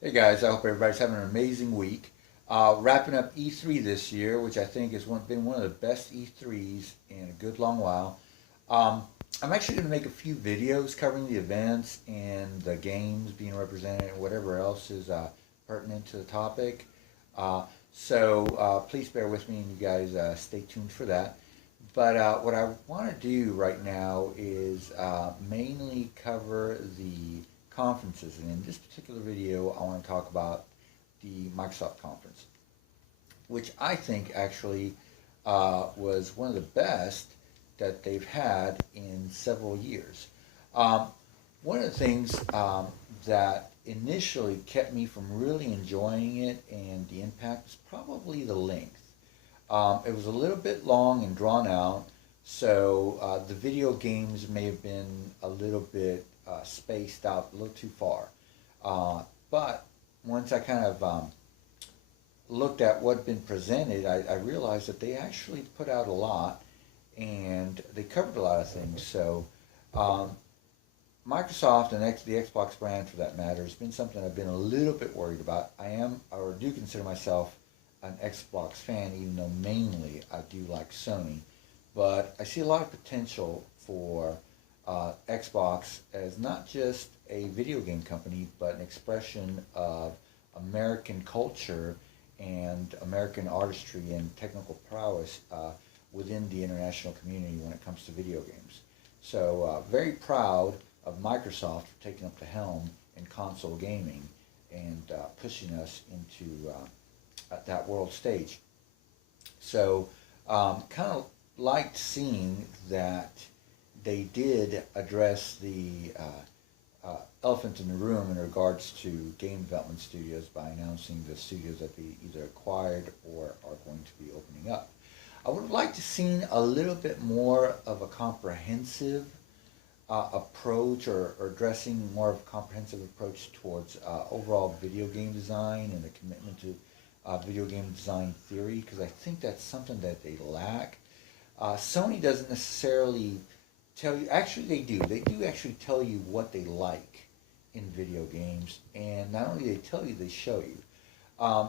Hey guys, I hope everybody's having an amazing week. Wrapping up E3 this year, which I think has been one of the best E3s in a good long while. Um, I'm actually going to make a few videos covering the events and the games being represented and whatever else is pertinent to the topic. So please bear with me and you guys stay tuned for that. But what I want to do right now is mainly cover the conferences. And in this particular video, I want to talk about the Microsoft conference, which I think actually was one of the best that they've had in several years. Um, One of the things that initially kept me from really enjoying it and the impact was probably the length. It was a little bit long and drawn out, so the video games may have been a little bit spaced out a little too far. But once I kind of looked at what had been presented, I realized that they actually put out a lot and they covered a lot of things. So um, Microsoft and the Xbox brand, for that matter, has been something I've been a little bit worried about. I am, or do consider myself, an Xbox fan, even though mainly I do like Sony. But I see a lot of potential for Xbox as not just a video game company, but an expression of American culture and American artistry and technical prowess within the international community when it comes to video games. So very proud of Microsoft for taking up the helm in console gaming and pushing us into that world stage. So kind of liked seeing that they did address the elephant in the room in regards to game development studios by announcing the studios that they either acquired or are going to be opening up. I would have liked to seen a little bit more of a comprehensive approach or addressing more of a comprehensive approach towards overall video game design and the commitment to video game design theory because I think that's something that they lack. Sony doesn't necessarily tell you, actually, they do. They do actually tell you what they like in video games, and not only they tell you, they show you.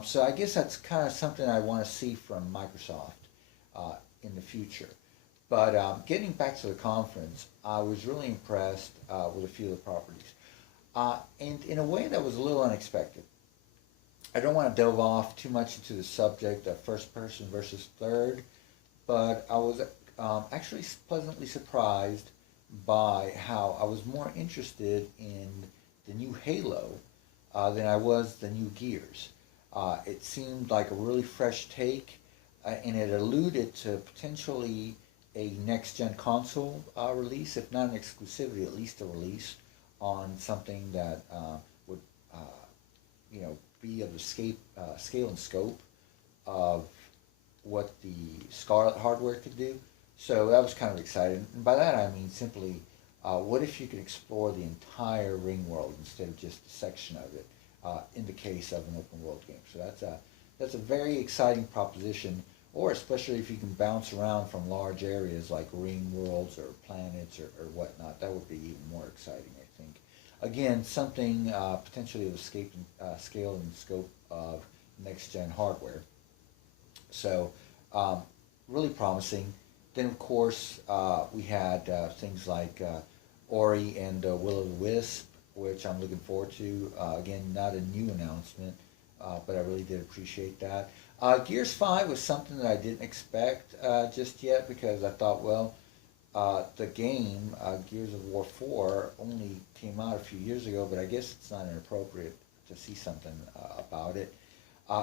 So I guess that's kind of something I want to see from Microsoft in the future. But getting back to the conference, I was really impressed with a few of the properties. And in a way that was a little unexpected. I don't want to delve off too much into the subject of first person versus third, but I was actually pleasantly surprised by how I was more interested in the new Halo than I was the new Gears. It seemed like a really fresh take, and it alluded to potentially a next gen console release, if not an exclusivity, at least a release on something that would, uh, be of the scale and scope of what the Scarlet hardware could do. So that was kind of exciting. And by that I mean simply, what if you could explore the entire ring world instead of just a section of it, in the case of an open world game. So that's a very exciting proposition, or especially if you can bounce around from large areas like ring worlds or planets or whatnot. That would be even more exciting, I think. Again, something potentially of scale and scope of next gen hardware. So, um, really promising. Then, of course, we had things like Ori and Will o' the Wisp, which I'm looking forward to. Again, not a new announcement, but I really did appreciate that. Gears 5 was something that I didn't expect just yet because I thought, well, the game, Gears of War 4, only came out a few years ago, but I guess it's not inappropriate to see something about it.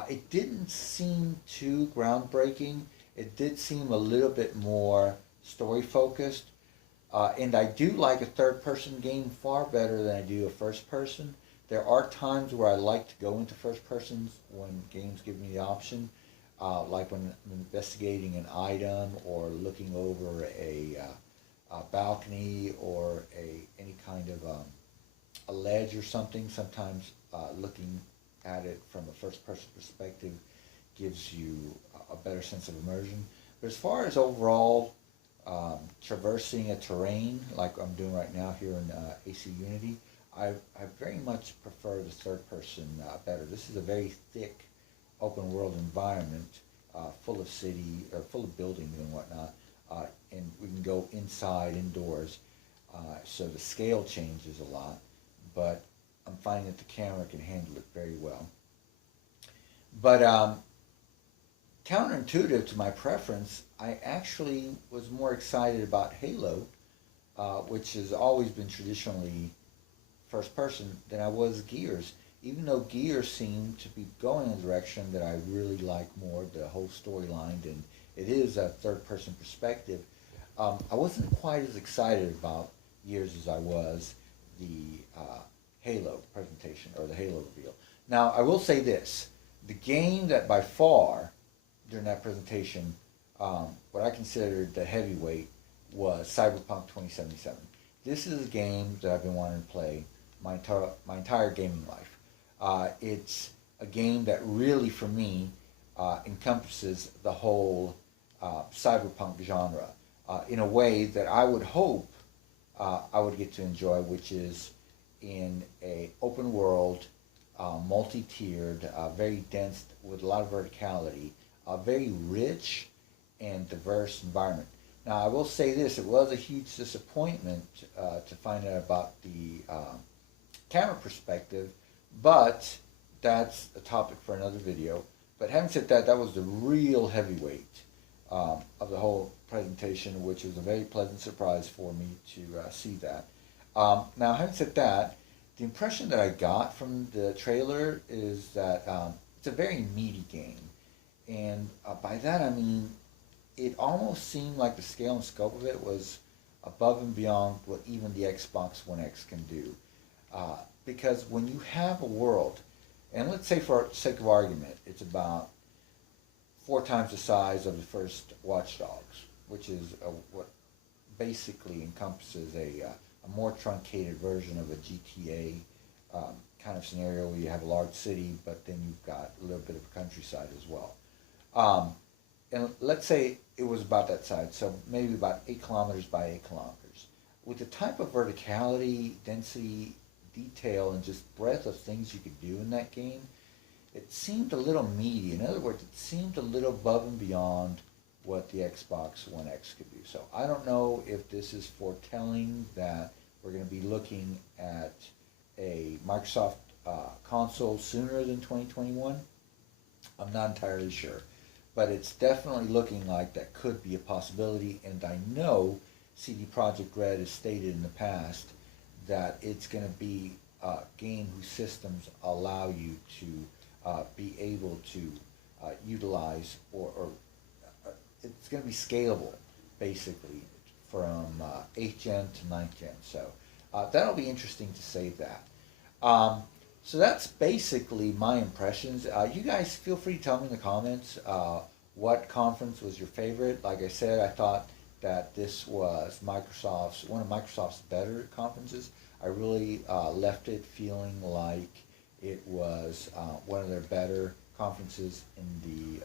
It didn't seem too groundbreaking. It did seem a little bit more story focused. And I do like a third person game far better than I do a first person. There are times where I like to go into first persons when games give me the option, like when I'm investigating an item or looking over a balcony or any kind of a ledge or something. Sometimes looking at it from a first person perspective gives you a better sense of immersion. But as far as overall traversing a terrain like I'm doing right now here in AC Unity, I very much prefer the third person better. This is a very thick open world environment, full of city or full of buildings and whatnot, and we can go inside, indoors. So the scale changes a lot, but I'm finding that the camera can handle it very well. But counterintuitive to my preference, I actually was more excited about Halo, which has always been traditionally first person, than I was Gears. Even though Gears seemed to be going in a direction that I really like more, the whole storyline, and it is a third person perspective, I wasn't quite as excited about Gears as I was the Halo presentation or the Halo reveal. Now, I will say this: the game that by far during that presentation, what I considered the heavyweight was Cyberpunk 2077. This is a game that I've been wanting to play my entire gaming life. It's a game that really, for me, encompasses the whole cyberpunk genre in a way that I would hope I would get to enjoy, which is in a open world, multi-tiered, very dense with a lot of verticality, a very rich and diverse environment. Now, I will say this: it was a huge disappointment to find out about the camera perspective, but that's a topic for another video. But having said that, that was the real heavyweight of the whole presentation, which was a very pleasant surprise for me to see that. Now, having said that, the impression that I got from the trailer is that it's a very meaty game. And by that I mean, it almost seemed like the scale and scope of it was above and beyond what even the Xbox One X can do. Because when you have a world, and let's say for sake of argument, it's about 4 times the size of the first Watch Dogs, which is what basically encompasses a more truncated version of a GTA kind of scenario where you have a large city, but then you've got a little bit of a countryside as well. And let's say it was about that size, so maybe about 8 kilometers by 8 kilometers. With the type of verticality, density, detail, and just breadth of things you could do in that game, it seemed a little meaty. In other words, it seemed a little above and beyond what the Xbox One X could do. So I don't know if this is foretelling that we're going to be looking at a Microsoft console sooner than 2021. I'm not entirely sure. But it's definitely looking like that could be a possibility, and I know CD Projekt Red has stated in the past that it's going to be a game whose systems allow you to be able to utilize, or it's going to be scalable, basically, from 8th gen to 9th gen. So that'll be interesting to say that. So that's basically my impressions. You guys feel free to tell me in the comments what conference was your favorite. Like I said, I thought that this was one of Microsoft's better conferences. I really left it feeling like it was one of their better conferences in the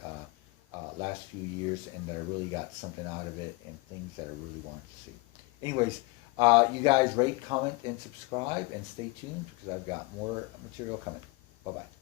last few years, and that I really got something out of it and things that I really wanted to see. Anyways, you guys rate, comment, and subscribe, and stay tuned because I've got more material coming. Bye-bye.